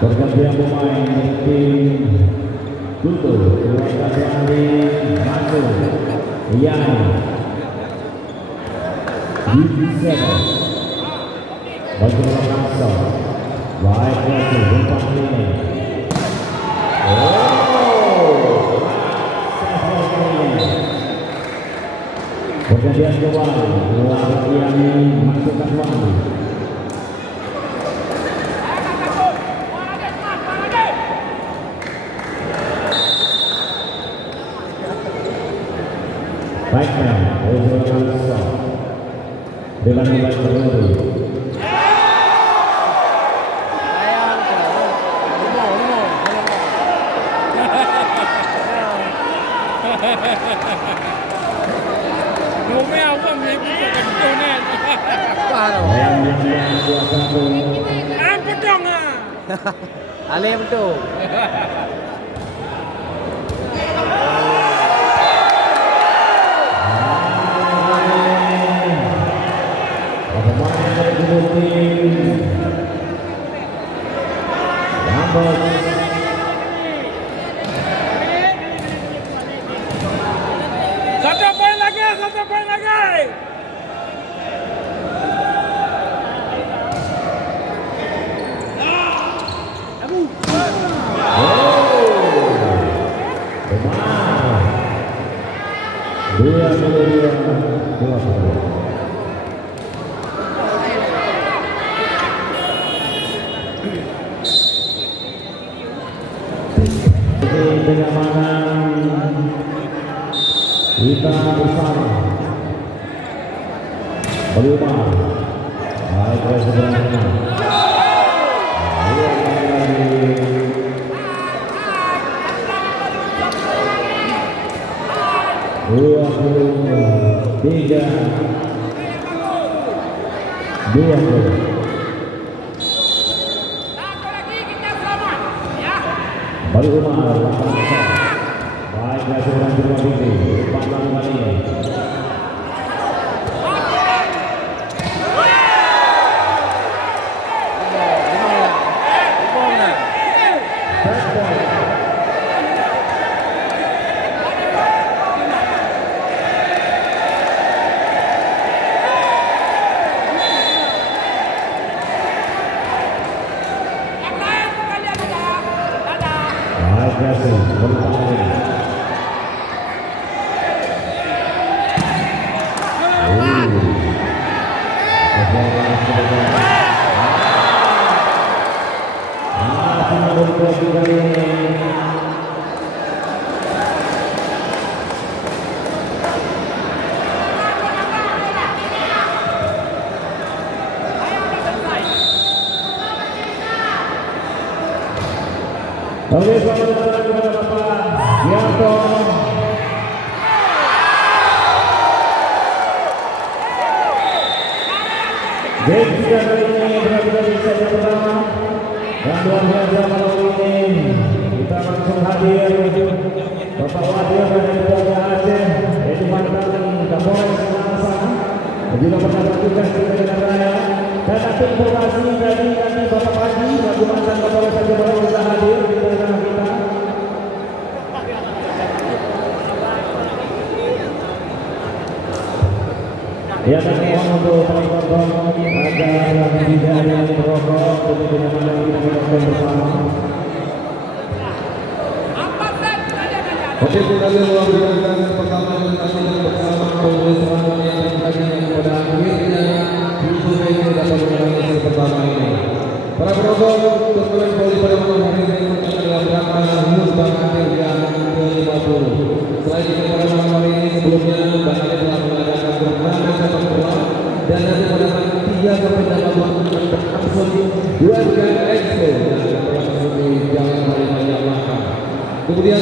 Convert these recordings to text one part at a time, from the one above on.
Pergantian pemain tim Guntur, keluarga Suami masuk yang Yudhisthira bagi langsung baik dari umpan ini. Pergantian kembali keluarga yang masukkan Suami. Baiklah, dengan nomor tertentu. Ale betul. Satu poin lagi. Kenyamanan kita bersama berubah baik dari sebenarnya dua baru Umar lapangan besar baik dari seorang dua biji 46 kali Oke, selamat datang kepada Bapak Gianto. Game sudah kali ini benar-benar di set yang pertama dan luar biasa malam ini kita langsung hadir Bapak Wadir dari Polda Aceh yaitu mantan Kapolres Makassar dan juga pernah bertugas di Medan Raya dan nanti informasi dari nanti Bapak Haji selaku mantan Kapolres Aceh Barat sudah hadir di tengah kita. Ya, dan mohon untuk penonton agar tidak ada yang merokok demi kenyamanan kita menonton bersama. Oke, kita luar biasa pertama yang bersama pengurus yang tadi pada akhirnya video ini dapat mengalami sesi pertama ini. Para penonton terus kembali pada malam hari ini adalah gerakan Bang Ade yang ke-50. Selain itu pada malam hari ini sebelumnya Bang Ade telah mengadakan turnamen sepak bola dan nanti pada tanggal 3 sampai 8 Agustus berlangsung UMKM Expo yang akan berlangsung di Jalan Raya Malang. Kemudian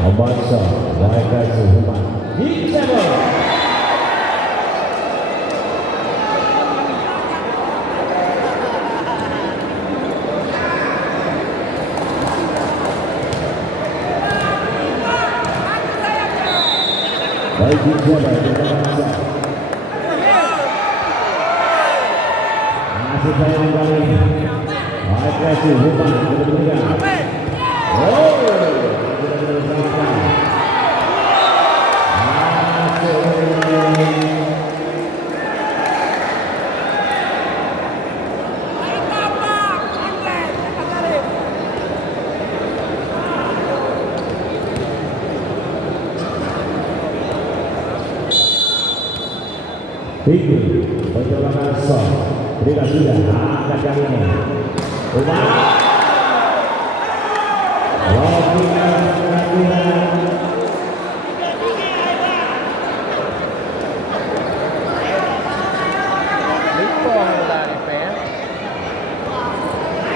Abasa, warga Suhuman, Hijabah. Baik Hijabah, kita bangsa. Masih sayang kali. Warga Suhuman, kedua. Oh. Tinggi, perjalanan sah, tidak sudah angkat yang ini. Umar, logika pengambilan.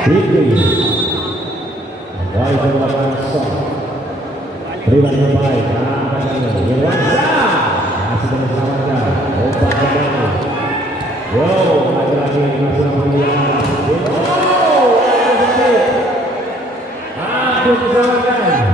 Tinggi, baik perjalanan sah, beriman terbaik, angkat yang ini. Irwansa, masih bersamakan. Obat kembali. Wow, lagi-lagi masih menang. Oh, aduh kesalahan.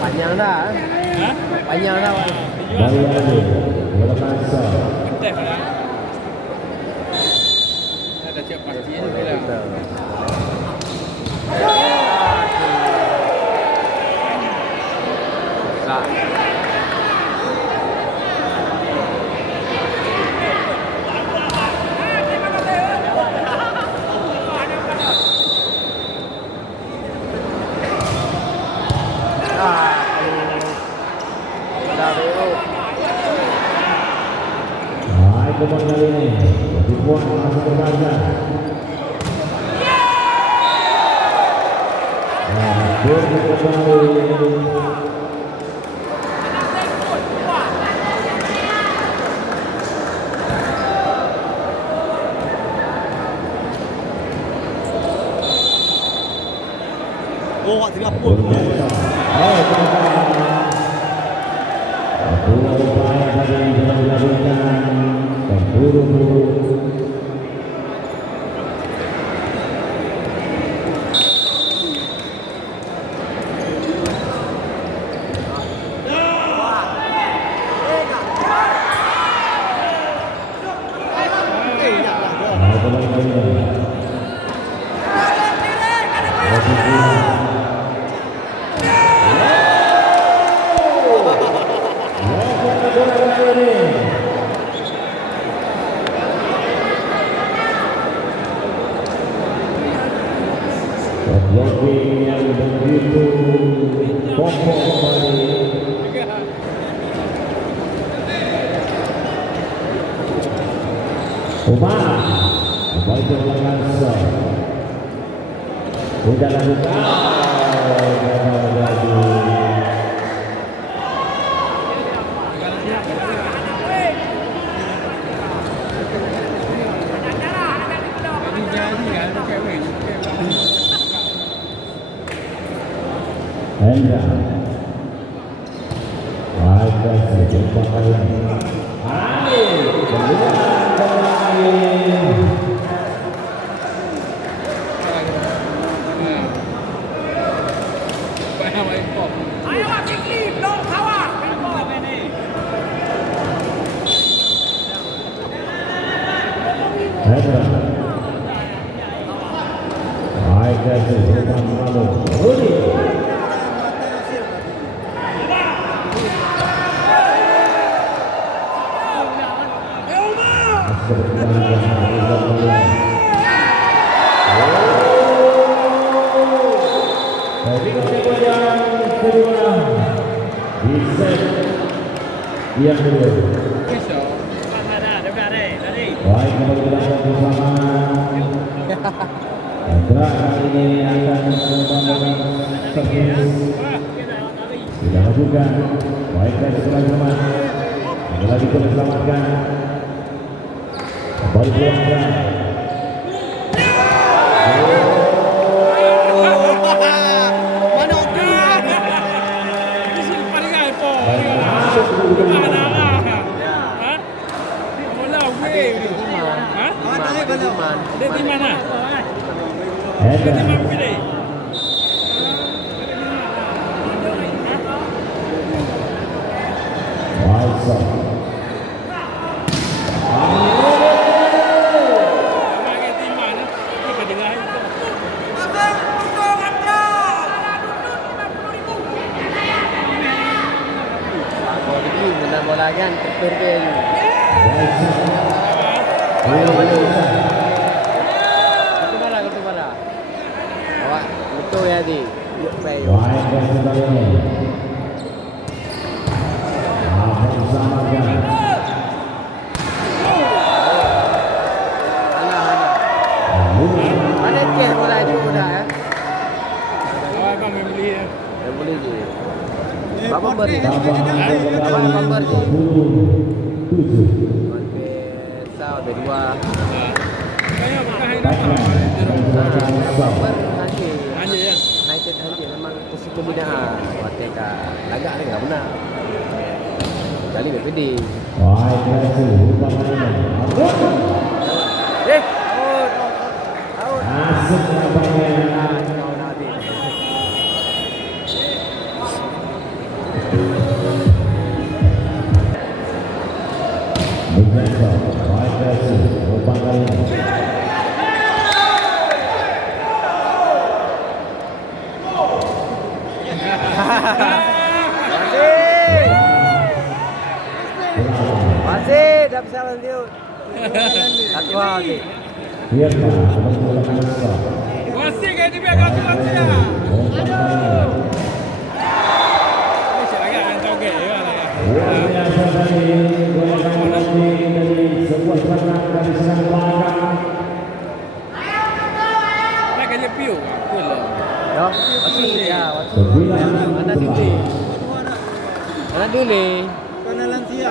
Panjang dah. Panjang dah. Baik lagi. Berkasa. Ada siap pasti bilang. Baik kembali kali ini. Dibuat masih berbaca. Oh, 30. Dua upaya tadi telah dilakukan terburu-buru. Blocking yang begitu kokoh kembali. Umar kembali ke belakang sah. Sudah lakukan gagal lagi. Hendra ada sejumlah kali Hendra ada sejumlah malu Rudi yang kedua. Baik, kembali kita bersama. Hendra kali ini akan mengembangkan servis. Tidak juga. Baik, dari sebelah teman. Ada lagi pun diselamatkan. Kembali keluarkan. Dia di mana? Hendra. Waisal. Menang bola kan ketur dia ni. Ketur bala. Awak betul ya di. Baik. Baik, dan sebagainya. Bersamakan. Mana kes bola itu sudah ya? Awak kan membeli ya. Yang boleh je. Berapa beri? Berapa beri? 7. Sao ada dua. Banyak bukan hari Ber haji. Hanya ya. Haji memang kursi pembinaan. Waktu tak lagak dia enggak benar. Kali BPD. Baik, kasih. Out. Asik nampaknya. Kau nanti. Baik, kasih. Umpan kali ini. Masih dah bisa lanjut. Satu hal ni. Biarlah menggunakan sah. Masih kan dia biar kau lantai. Umpan kali ini. Masih agak antau ke ya. Luar biasa tadi. Gunakan lagi dari sebuah serangan dari serang belakang. Nak kerja piu. Cool lah. Yo, masih ya. Sembilan Mana bola. dulu? Mana dulu? Kena lansia.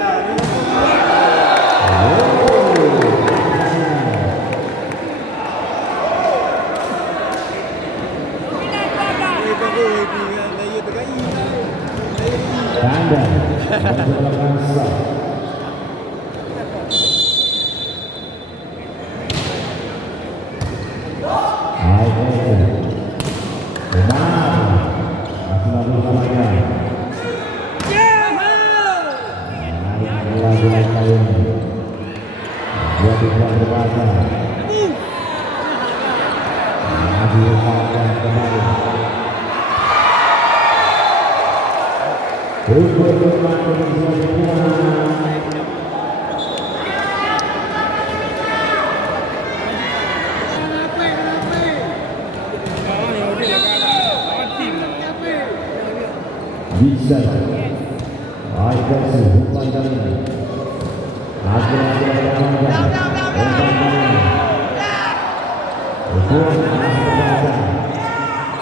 Tanda. Belakang stop. Baik, benar. Masih lagi namanya. Lagi kali ini. Dua tiga berbaca. Masih akan kembali. Berikut bermain bisa agak umpan kali ini agak umpan kali ini ukuran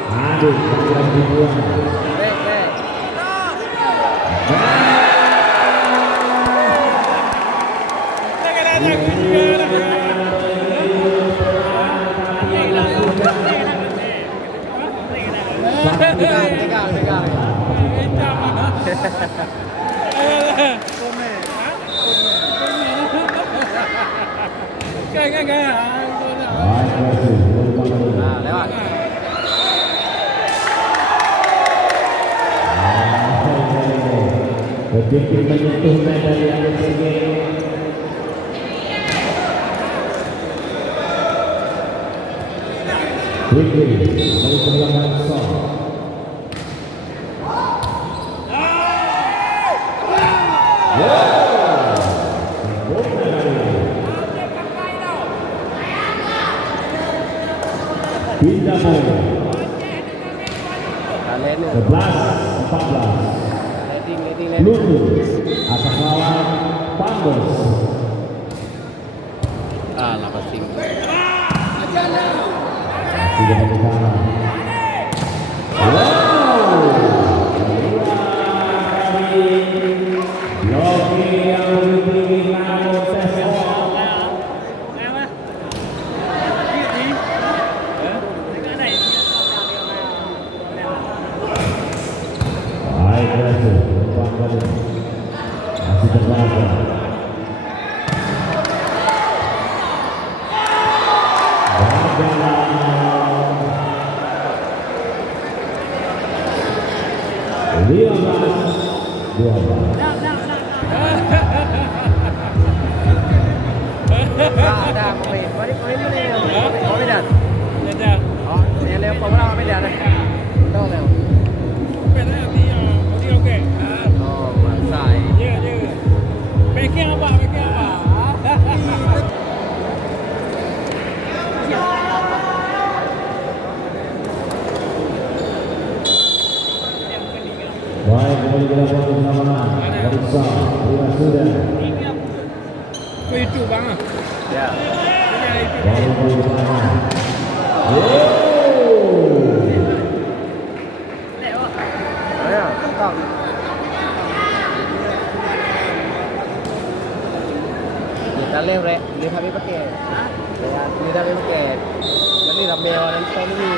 aduh yang dibuang Tegang. Lewat. Begitu menyentuh dari atas sini. Ricky dari belakang Son. Pindah bola. 11-14. Leading. Lutut atas lawan Pandos. Lapas tinggi. Sudah berjalan. Wow. Loki yang lebih namun tes. Baik, berhasil. Umpan kali. Masih terbaca. Ada pemain mana? Oh, yang lewat pemain apa dia? Tahu lewat. Oh, masai. Backing apa? Baik, kembali kita bersama Barisa Prima Suda. Kau itu bang. Ya. Baru bersama. Ayo, stop. Kita lihat kami pakai. Lihat kami pakai. Jadi ramai orang kita ni.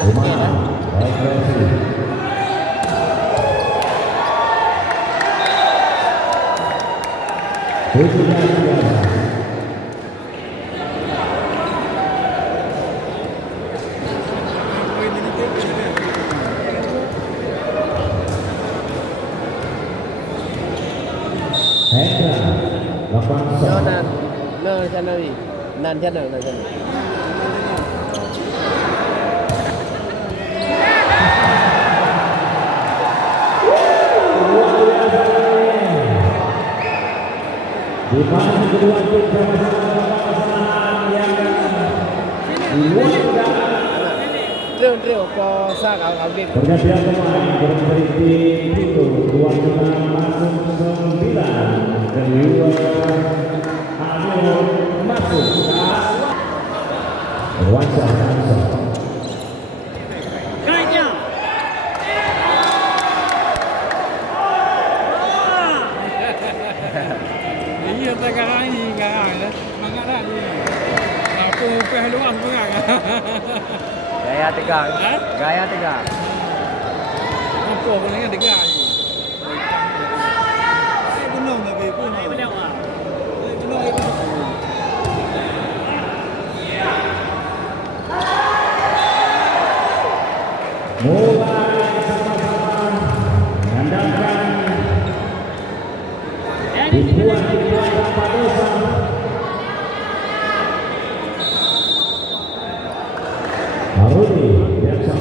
Rumah. Baik, berhasil. Hendra, 8-1. No, sana ni. Nan sana. Di mana kedua tim sama-sama pasangan yang diluar Drill ko sa outlet. pergantian pemain berhenti itu 26 masuk 9 kedua Amir masuk Wansa. Iya tak garang ni garang dah. Mangat dah ni. Apa upah luang garang. Gaya tegang. Ha? Gaya tegang. Apa pun dengan dekat ni. mulai sama-sama mengandalkan dibuat tanpa dosa. Haruni biasa.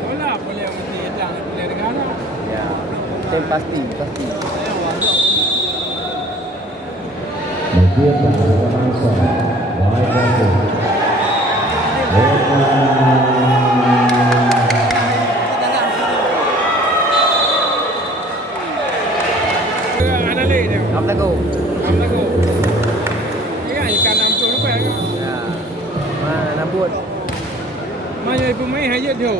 Bola boleh mesti jangan boleh dengan. Ya. Tem pasti. Mencipta bangsa, baik bangsa. Ada lagi dia. Apa tak kau? Apa aku? Ini ikan 60 rupiah kan? Ya. Mana buat? Mana pemain hayat dia?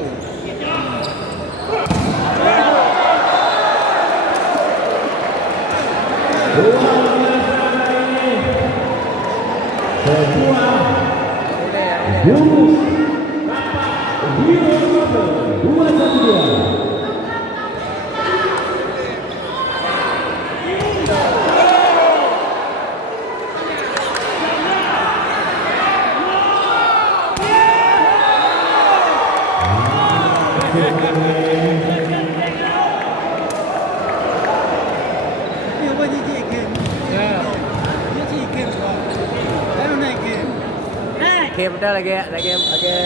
Kem dah lagi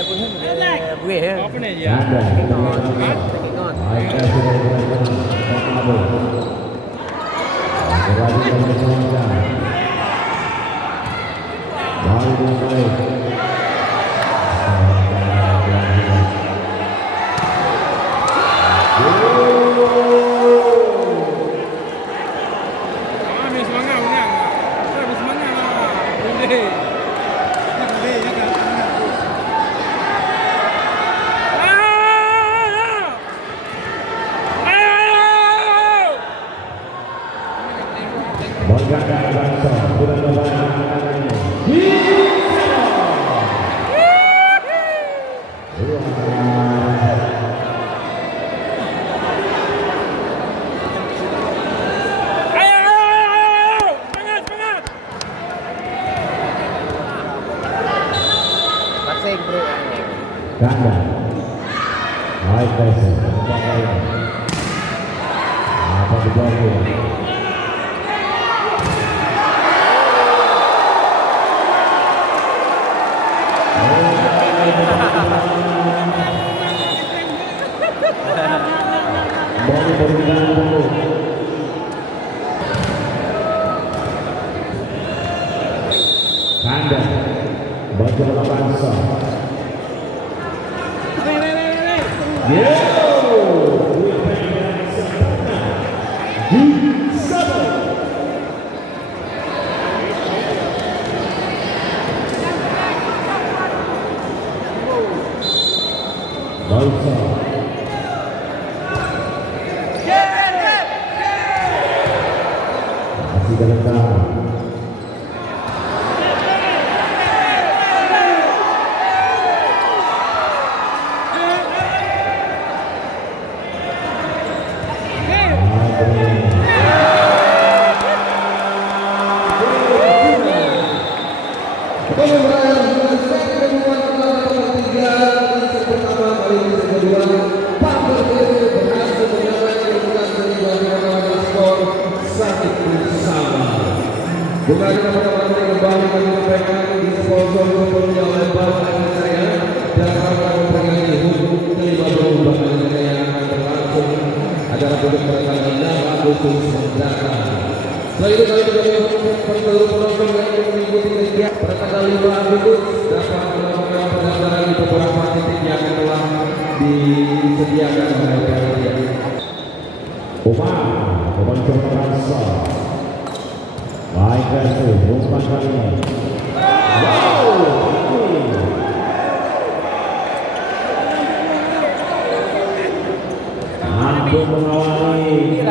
pun boleh ya. Apa ni dia? Lagi ngon. Habis semangat menang. Habis semangat lah. Boleh. Masing bro. Ganda. Baik guys. Apa dibuat? Kanda baju bola bangsa. Bangsa. Masih dalam. Bukan kepada kembali menyampaikan di sponsor sebelumnya oleh Bapak saya dan para pemenang ini untuk kelima perlombaan yang akan berlangsung acara untuk pertandingan 6 Agustus mendatang. Selain itu kami juga mengingatkan seluruh penonton yang mengikuti kegiatan pada tanggal 5 Agustus dapat melakukan pendaftaran di beberapa titik yang telah disediakan oleh panitia. Umpan coba bangsa. Baik kasih, umpan kali ini. Mampu mengawali.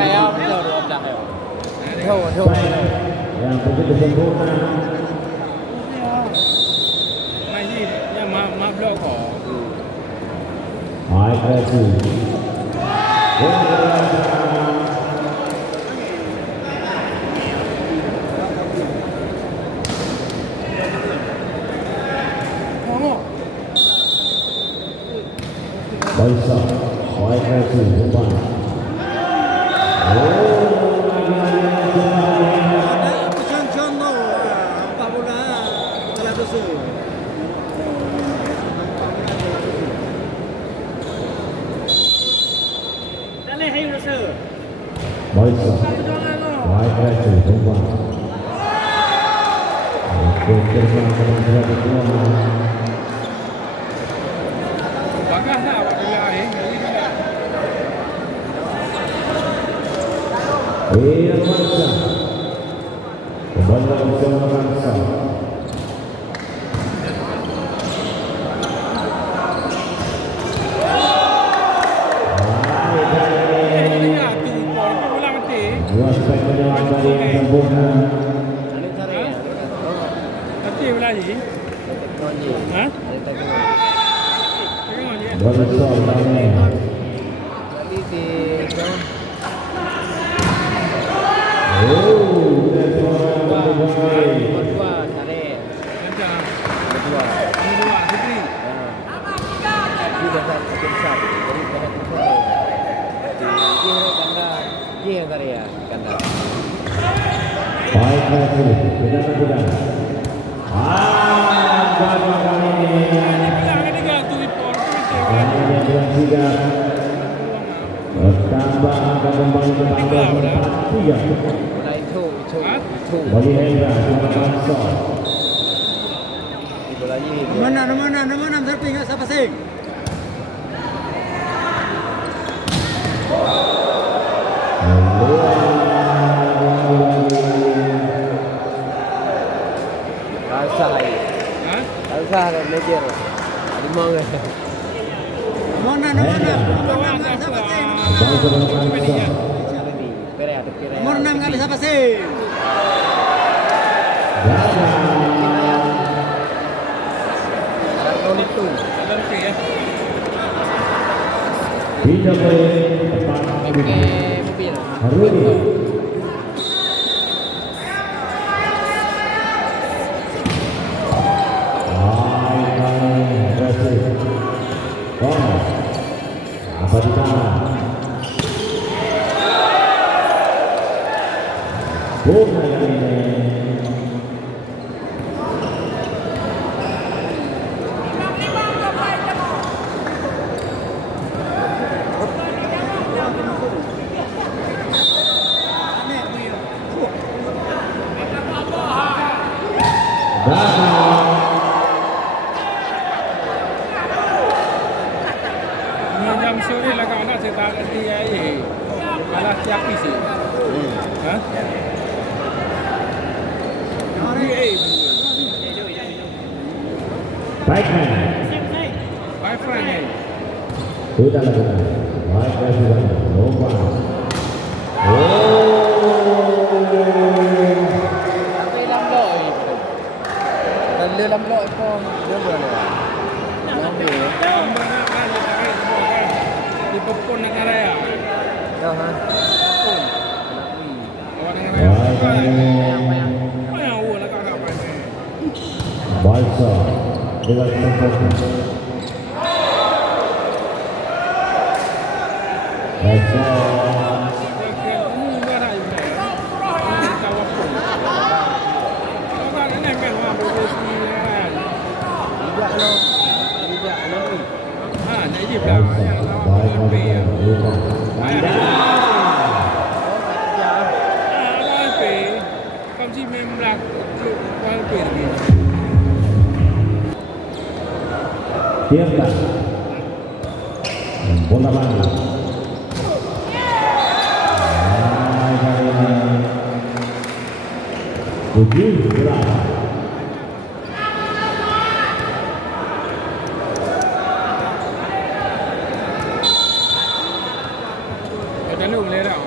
Yang begitu sempurna. Masih yang mak blok kau. Baik kasih. Moisa. Baik lagi, rumah. Oke, terbang kepada kedua. Bagas lah awak bila air. Iya, Moisa. Kembali bersama Moisa. Dua spek penyelamat dari yang sempurna. Ada cara ya. Nanti bila lagi? Teknologi. Ha? Ada teknologi. Tengok dia. Bersol kami. Tadi si John berdua tarik. Macam. Berdua. Ini dua, Fitri. Dia dah tak besar. Jadi dah besar. Dia kanda. Dia yang tarik ya. Kanda. Baik lagi, tidak. Gagal kali ini. Bila ada tiga tu report tu macam. Kali ini dengan tiga. Bertambah akan kembali ke tanggal 3. Mulai itu. Bagi Hendra, cuma Mansor. Itu lagi. Mana tapi enggak siapa sih? Rasa lagi. Ha? Rasa ada mejer. Ada mau ke? Mana siapa sih? Kembali ke dalam Mansor. Lagi. Pere ada pere. Nomor 6 kali siapa sih? Gagal. Tahun itu. Ada okey ya. Tidak boleh tepat. Pakai mobil. Haruni. Apa di tangan? Bukan ini. Jam sore lah kau nak cerita nanti air. Kalah siapa sih? Ha? Baiklah. Bye friend ni. Sudah lakukan. Baiklah sudah. Lupa. Tapi dalam loi. Kalau dalam loi pun dia boleh. Mobil. Di pepun dengan raya. Dah ha. Awak dengan raya. Baiklah. Mana awak nak kau apa ni? Balsa dengan sempurna. Balsa. Tirta. Bola lagi. Tujuh belas. Ada lu boleh tak?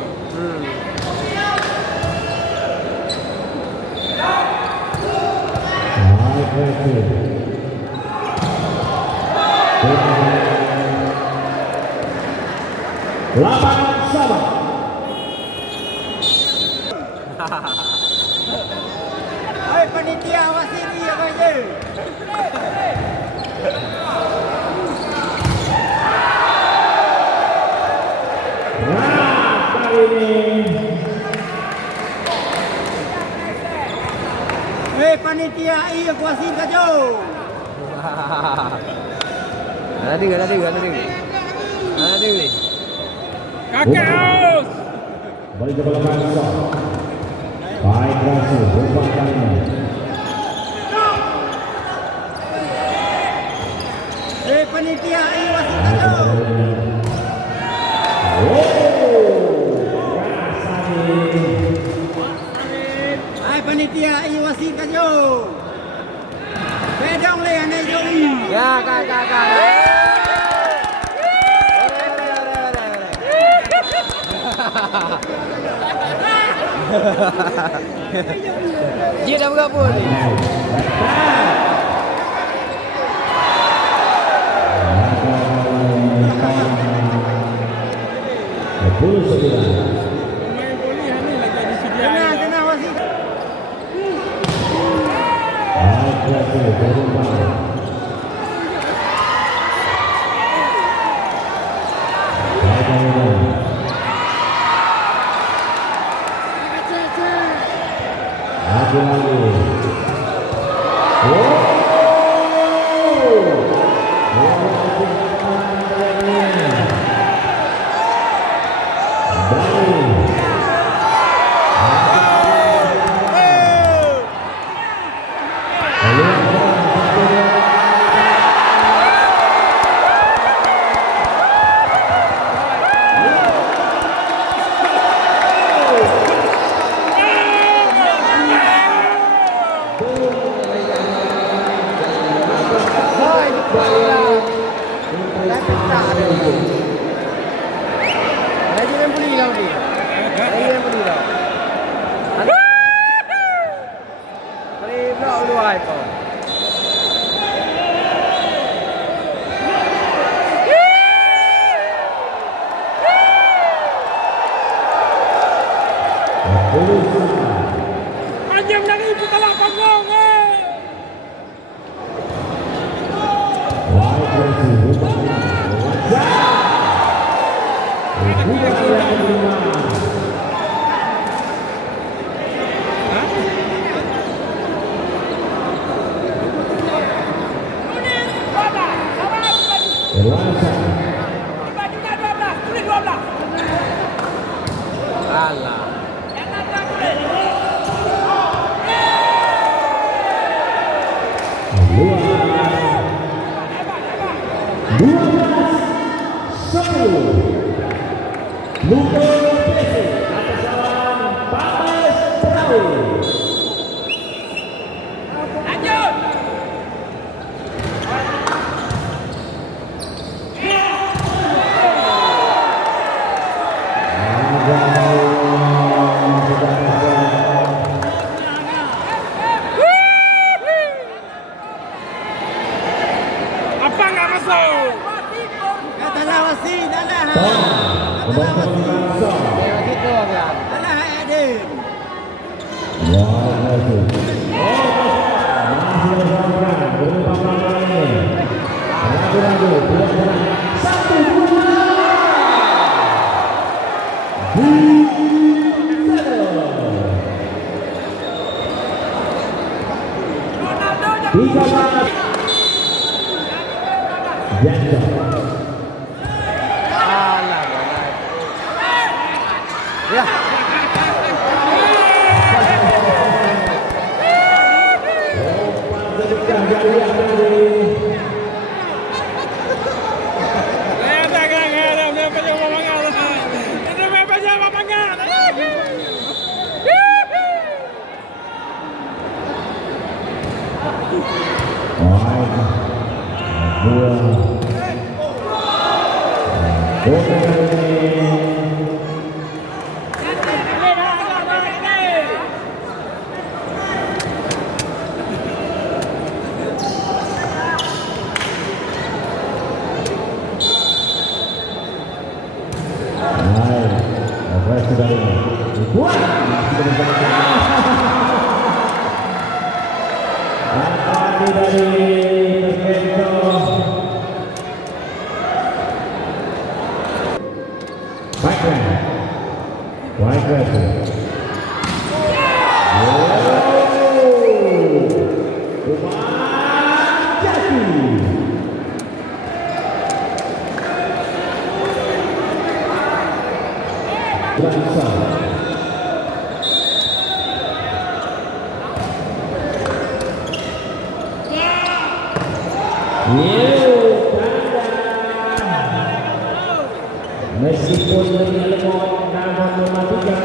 Lapangan sama. Hai panitia awasi dia aja. Nah, kali ini. Hei panitia iya kuasin kajo. Ada tiga. Kakak aus. Kembali ke bola Mansa. Baik Rasul, umpan kali ini. Panitia ayo wasit Baik, kacau. kembali ini. Rasa ni. Hai panitia ayo wasit kacau. Bedong le ane joi. Ya kak. Dia dah berapa ni? Pemain boleh ni lagi ada sedia. Tenang wasit. Anjing dari putala panggung. Alah. Luka Pesi atas lawan Papas Perahu. Apa enggak masuk? Katalah wasit, alah. Kembali ke Mansa. Wasit tu apa? Alah hai ada. Masih bersama berumpan kali ini. Ragu-ragu, tidak berang. 13. Jangan. Alah. Ya. Bangsa Meskipun lebih lemot namun mematikan.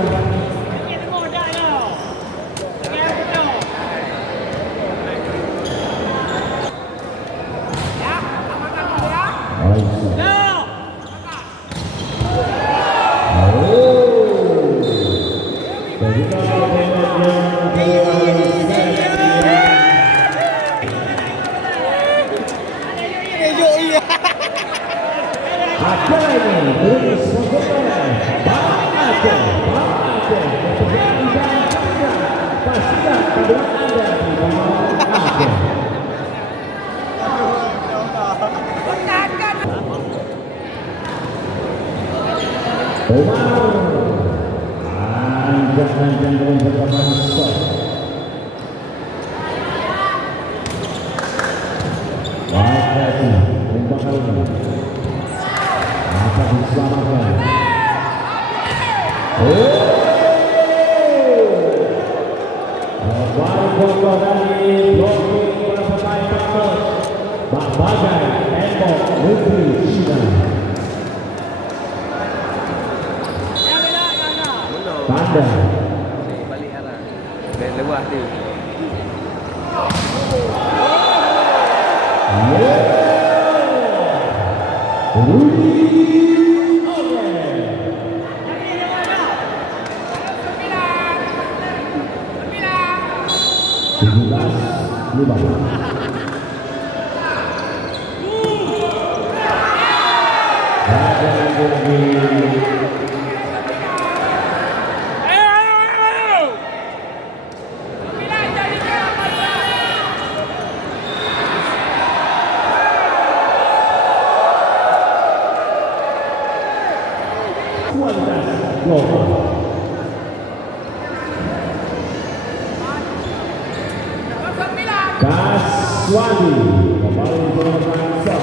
Umar anjang dengan berkapan shot. Baik Resi umpan kali ini dapat diselamatkan. Baru bola dari blocking para pemain partner Bagai Embok Negeri Cina. Pandai balik arah lewat dia. Kaswadi kembali berangsa.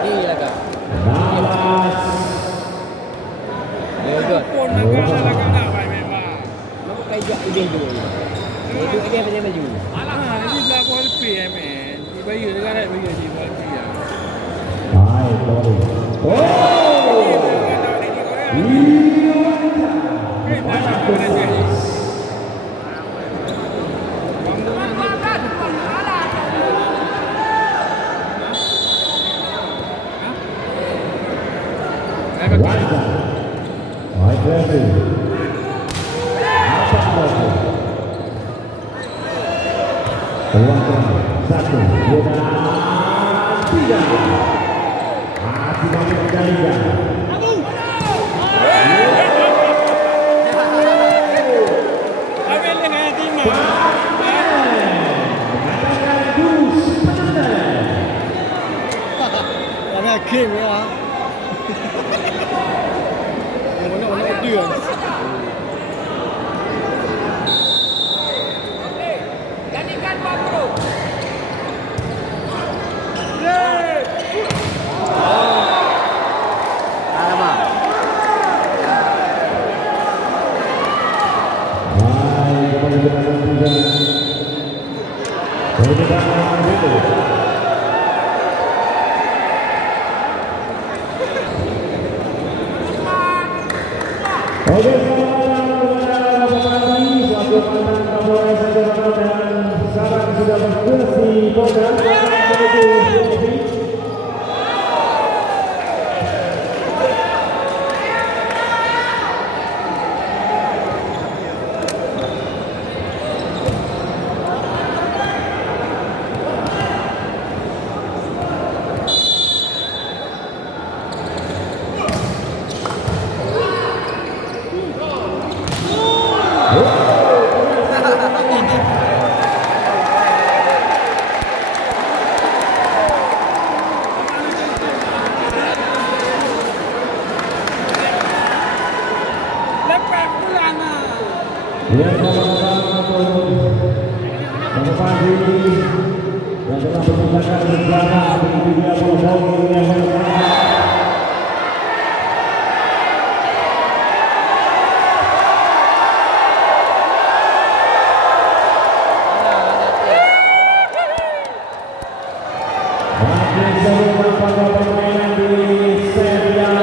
Gila kak. Nalas. Pun agak-agak baik memang. Nampak kayak jual ideh dulu. Ideh dia macam maju. Ini belah ball pay men. Di bayu dekat right bayu di ball pay ya. Baik, Tori. Satu, dua, tiga. Masih banyak pertandingan. Ada game ya. Yang mana dia. Jadikan patro. Alamak. Baik, kembali kita lanjutkan. Perbedaan itu. Oke, selamat pagi. Suatu mantan Kapolres Jakarta dan sekarang sudah bertugas di Polda. Lihat kawan-kawan pada pagi yang telah bertindakan sejarah di dunia bola voli yang berkembang. seluruh pada permainan di set yang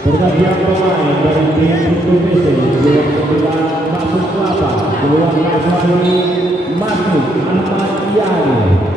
pergantian pemain dari tim Indonesia keluar 9 masuk kelapa keluar masuk Ahmad Yani.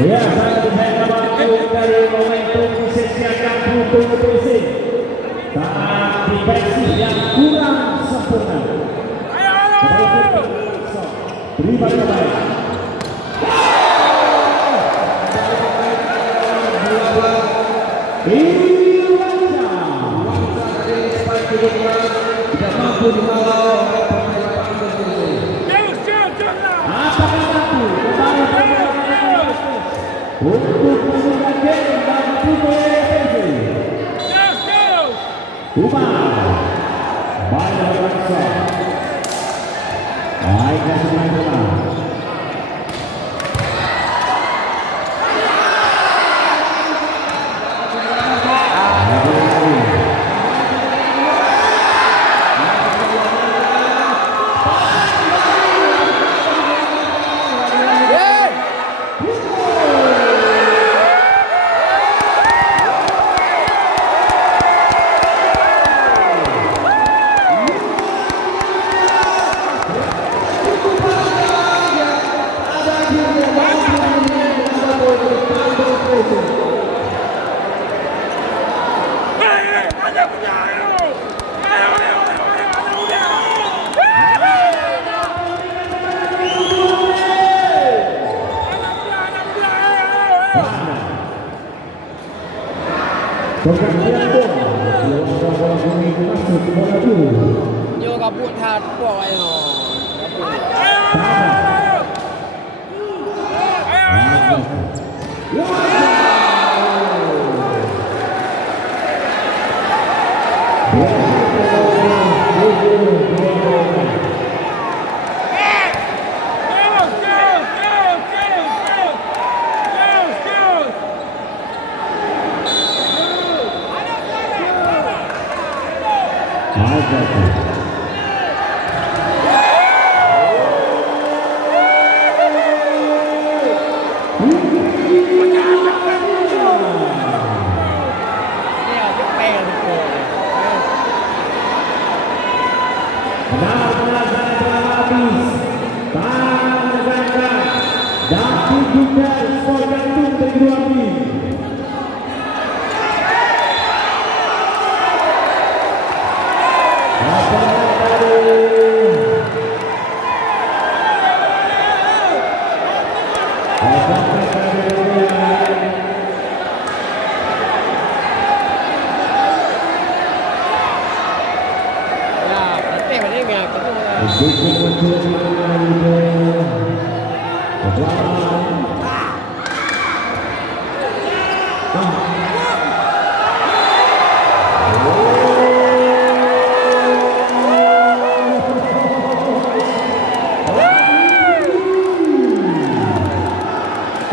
Ya, sangat disayangkan waktu dari momentum disediakan butuh pressing. Saat defensif yang kurang sempurna. Beri balik baik. Tidak mampu dikawal oleh pemain apakah mampu untuk menunggu game dan pukul Umar banyak bangsa baiknya semain bola pergantian bola masuk ke bola dulu. Yo kabut hat boy no.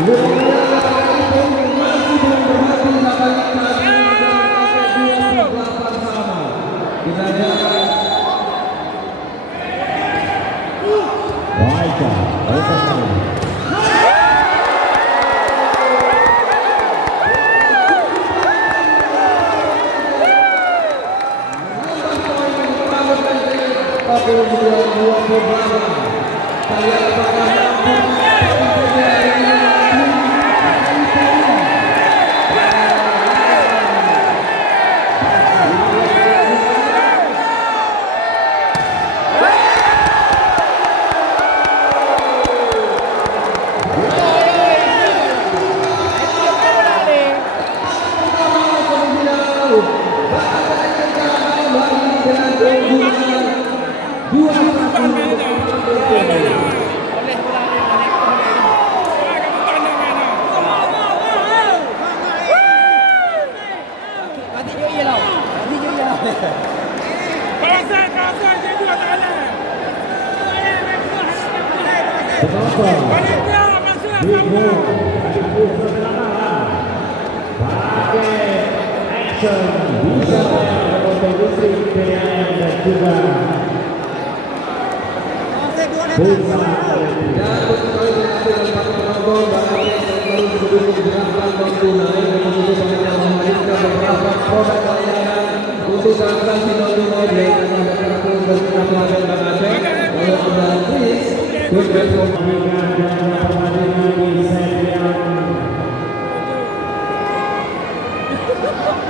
Good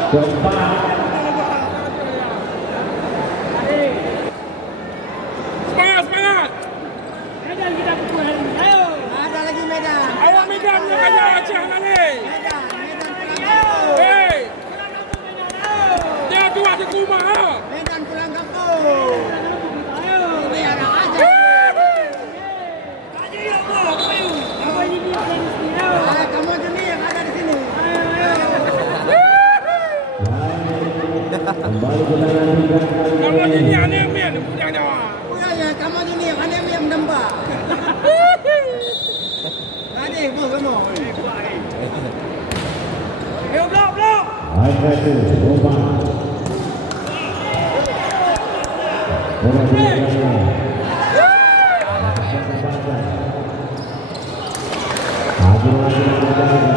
keempat. Semangat, semangat. Medan kita pukul hari ini. Ayo. Ada lagi Medan. Ayo Medan yang aja Aceh Mali. Medan pulang kampung. Hei, jangan tua di rumah. Ha? Medan pulang kampung. Ini anak aja. Apa ini dia yang sini? Kamu sendiri yang ada di sini. Kembali ke tangan tiga kali Kamu ini. ini aneh-aneh punya nyawa. Pulangnya kamu sendiri yang ada yang menembak. Tadi bos kamu. Ayo blok, blok. Agresif, rumah. Bola di belakangnya. Maju lagi dan menjaga.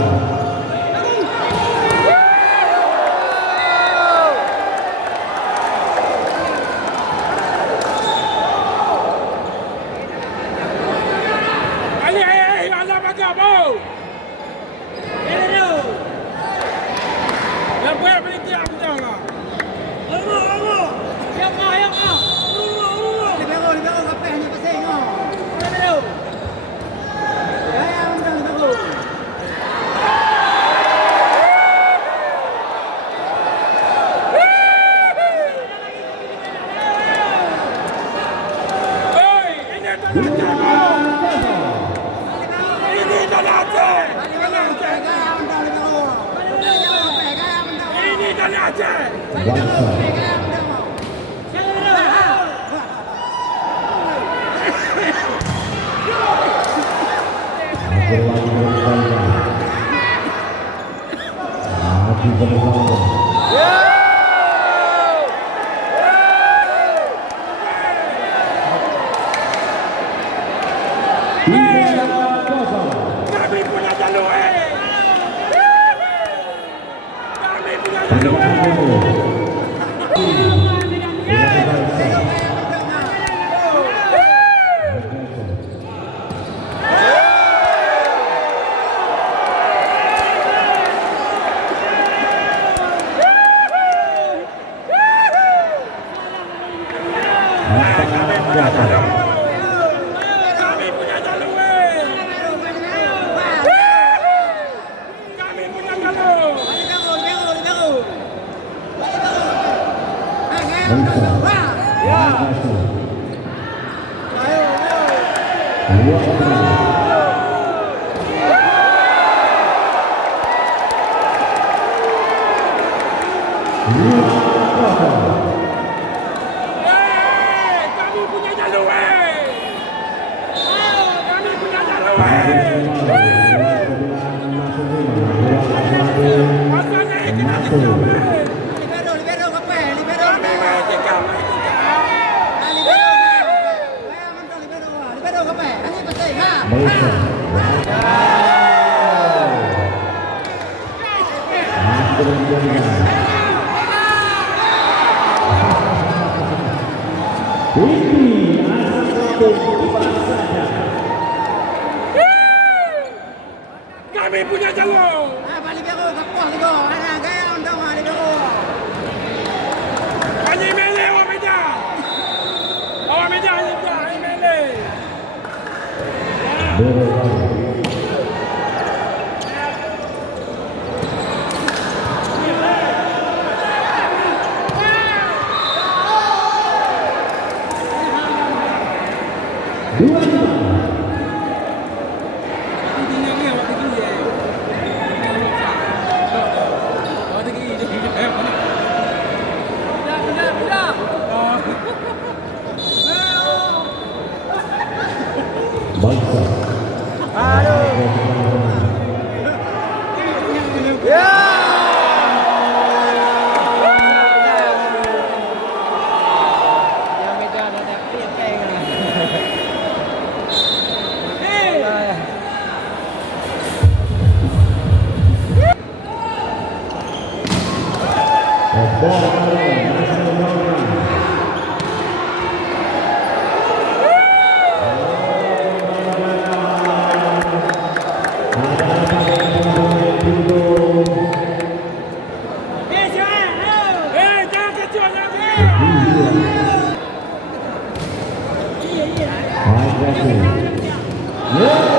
Ali, Allah bagi apa? Yang boleh berhenti aku tahu lah. Libero kapal hanya pasang. Ya, undang libero. Hei, ini tanah Aceh. Ini tanah Aceh. Tanah Aceh. Gaya undang libero. Gaya undang. Ini tanah Aceh. Bangsa. Gaya undang. Akhir lagi berbalik. Maju ke depan. Tiga kosong. Kami punya jalur. Kami punya jalur. Kami punya jalur. Kami punya jalur. Bangsa. Agresif. Dua kosong. Dua kosong. Kami punya jalur. Kami punya jalur. Asalnya ini kita Masuk. Libero kapal, libero. kami matikan. Libero kapal. Ani pasang. Ha. Bangsa. Masuk ke dalam. Ini asal satu kipas saja. Kami punya jalur. Libero kapal libero. Ana gaya undang libero. Haji Mele awak Medan. Awak Medan Haji Mele. Berbalik. Dua lima. Tinggal ni awak tinggi je. Awak tinggi je. Budak. Bangsa. Yang Medan ada ceng lah. Bola masih melawan. Baik,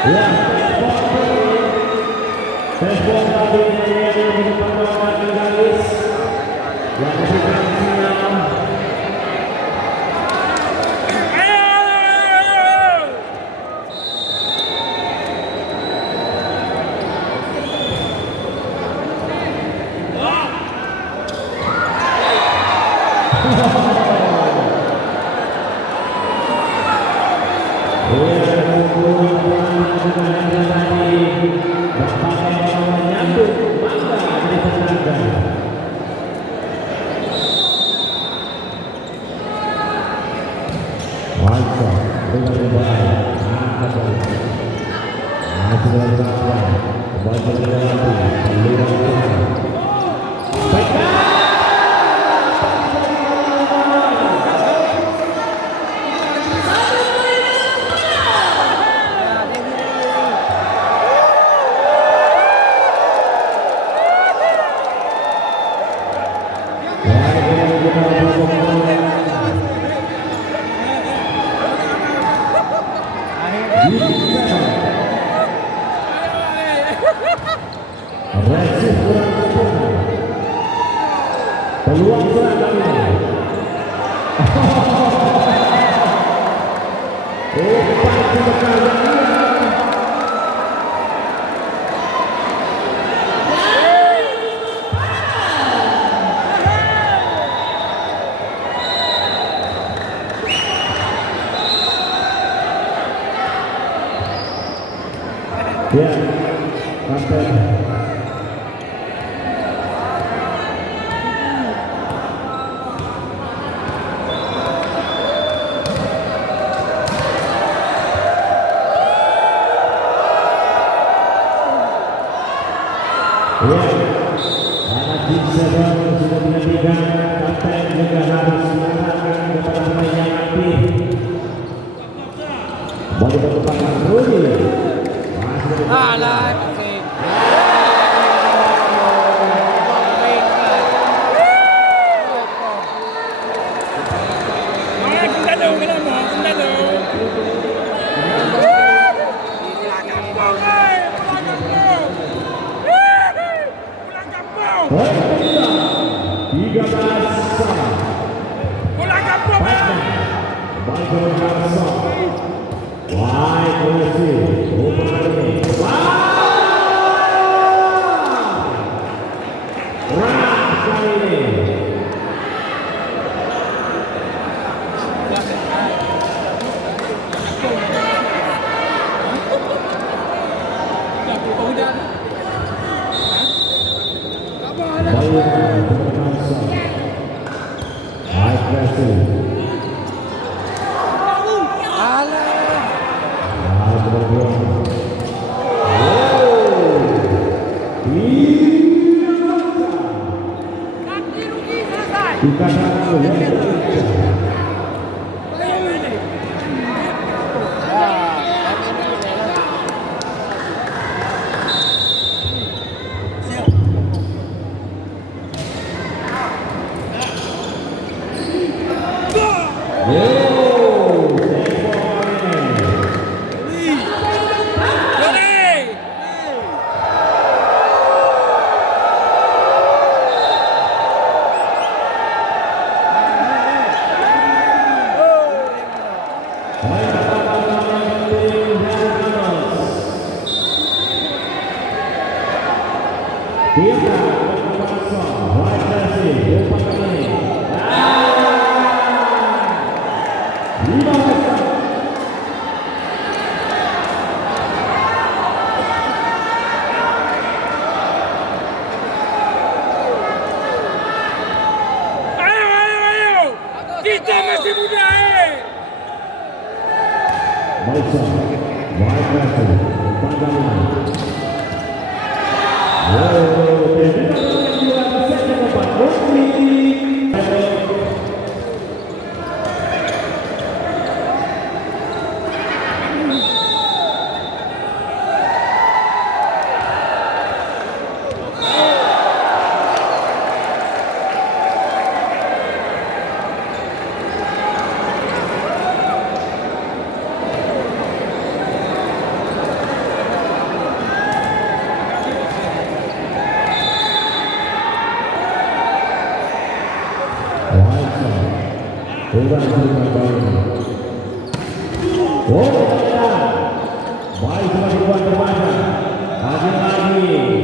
Ya, respon tadi yang diperlukan garis yang diberikan sinyal. Peluang serangan ini. Ya, kapten. Ya, karena tim sudah dihentikan, kapten juga harus mengatakan kepada pemain yang aktif. Bagi perkembangan Rudi. Alah, kasih. Kita masih muda, Bukan terima baik. Oh, baik cuma dibuat terbaca. Lagi satu gol.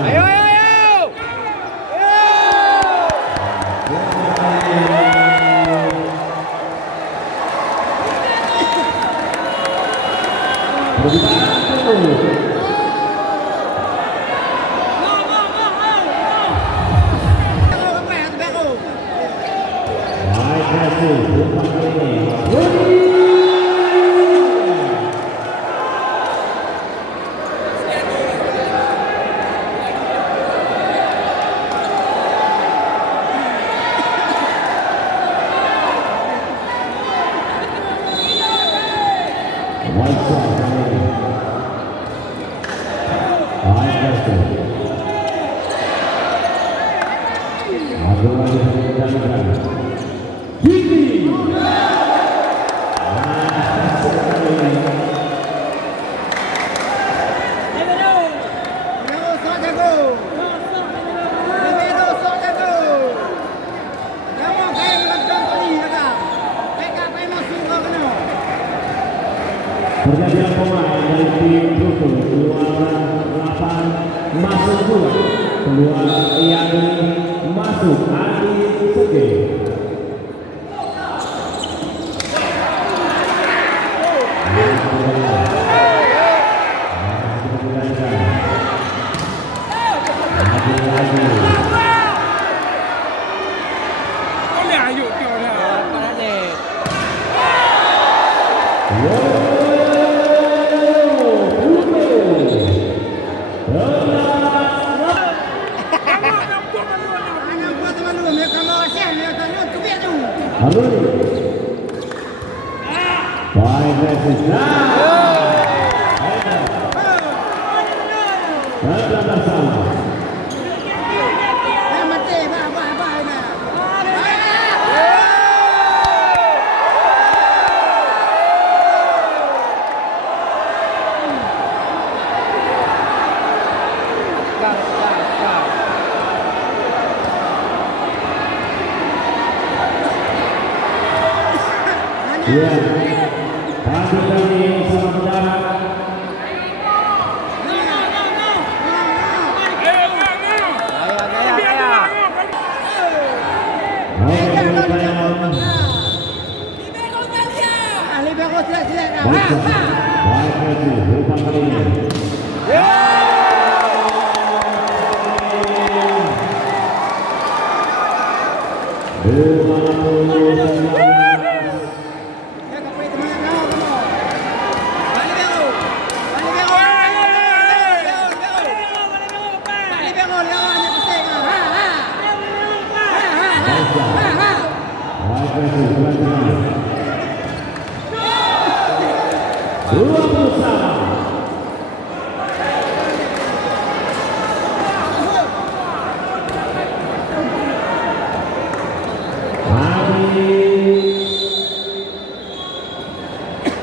Ayo, ayo, ayo. Baik, kasih. Umpan kali ini. White shot kali ini. Baik, kasih. Aduh, dan Gigi. Pergantian pemain dari tim Bruto keluaran 8 masuk pula keluar Yani masuk Adi Sege. Có lẽ dụ kiểu này à? Parah deh. Baik, Resis. Dan salah. Kar. Ya, satu kali sama mendarat. Gaya.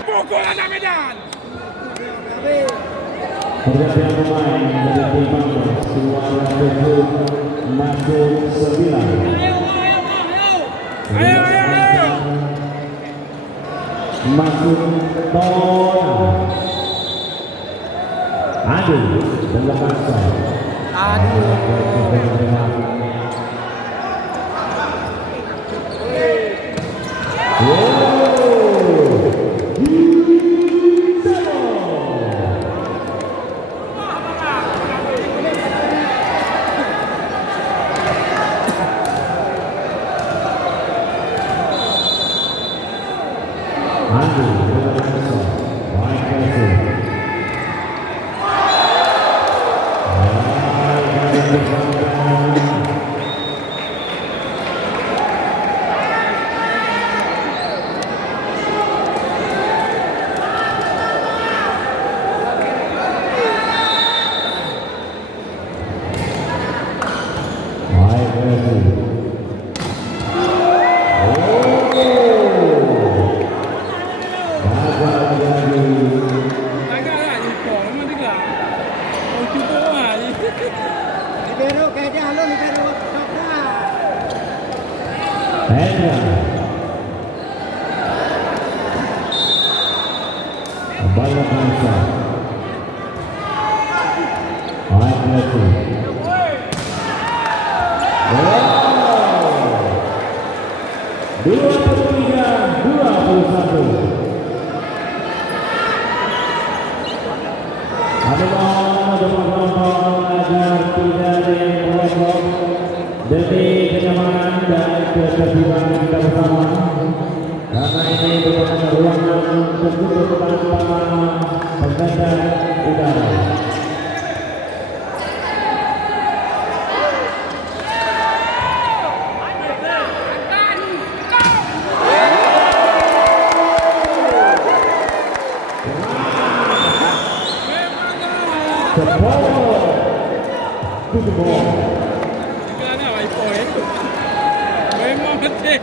Pukul anak Medan. Pergantian pemain dari tim Bangkok keluar 7 masuk 9. Ayo. Masuk Tona. Aduh, dengan paksa. Banyak masa. Baik lagi. Dua 23-21. Kami mohon untuk penonton agar tidak ada yang merokok demi kenyamanan dan ketertiban kita bersama. Karena ini merupakan ruangan tertutup tanpa penggantian udara. Sekarang ni iPhone itu. Memang betul.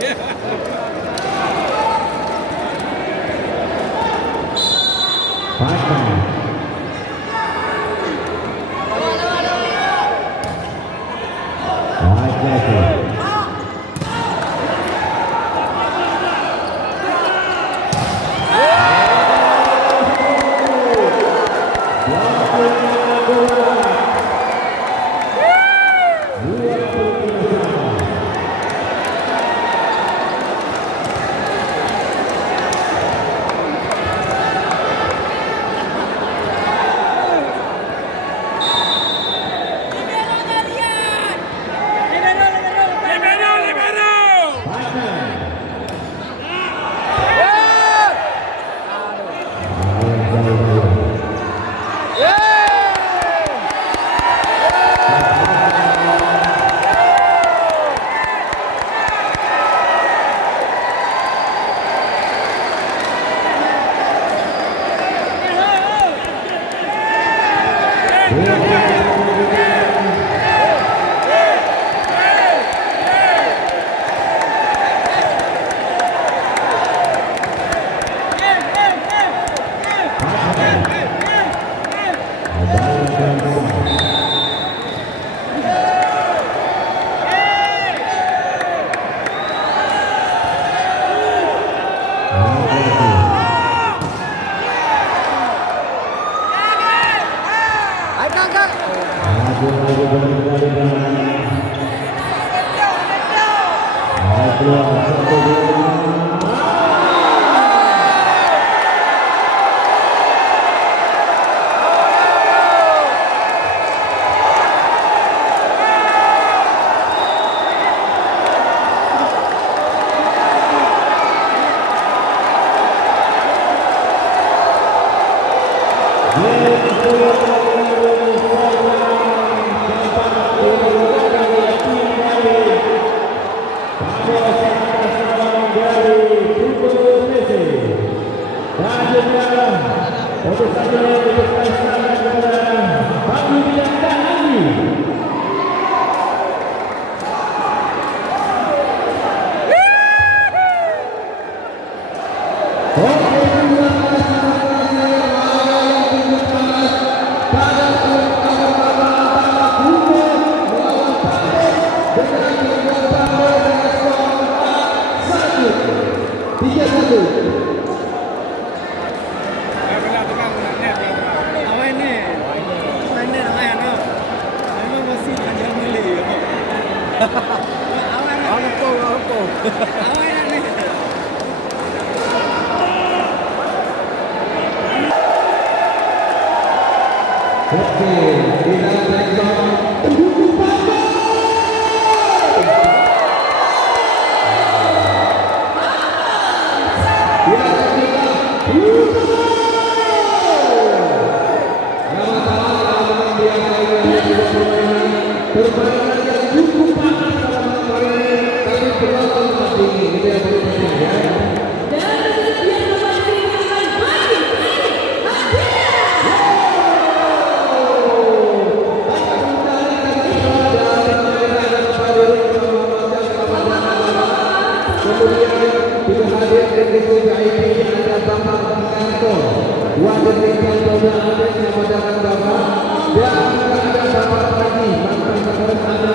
Dan ada Bapak lagi mantan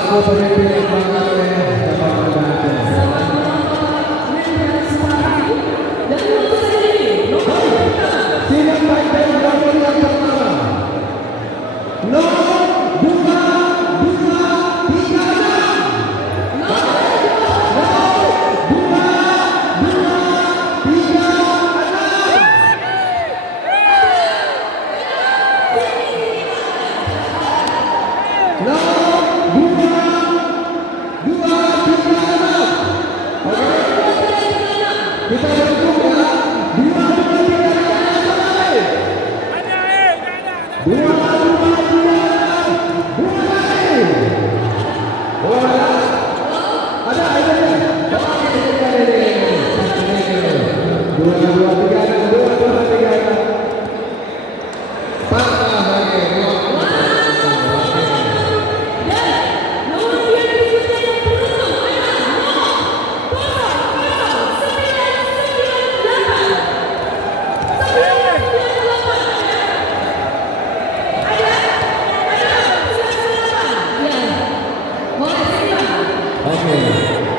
selaku pemimpin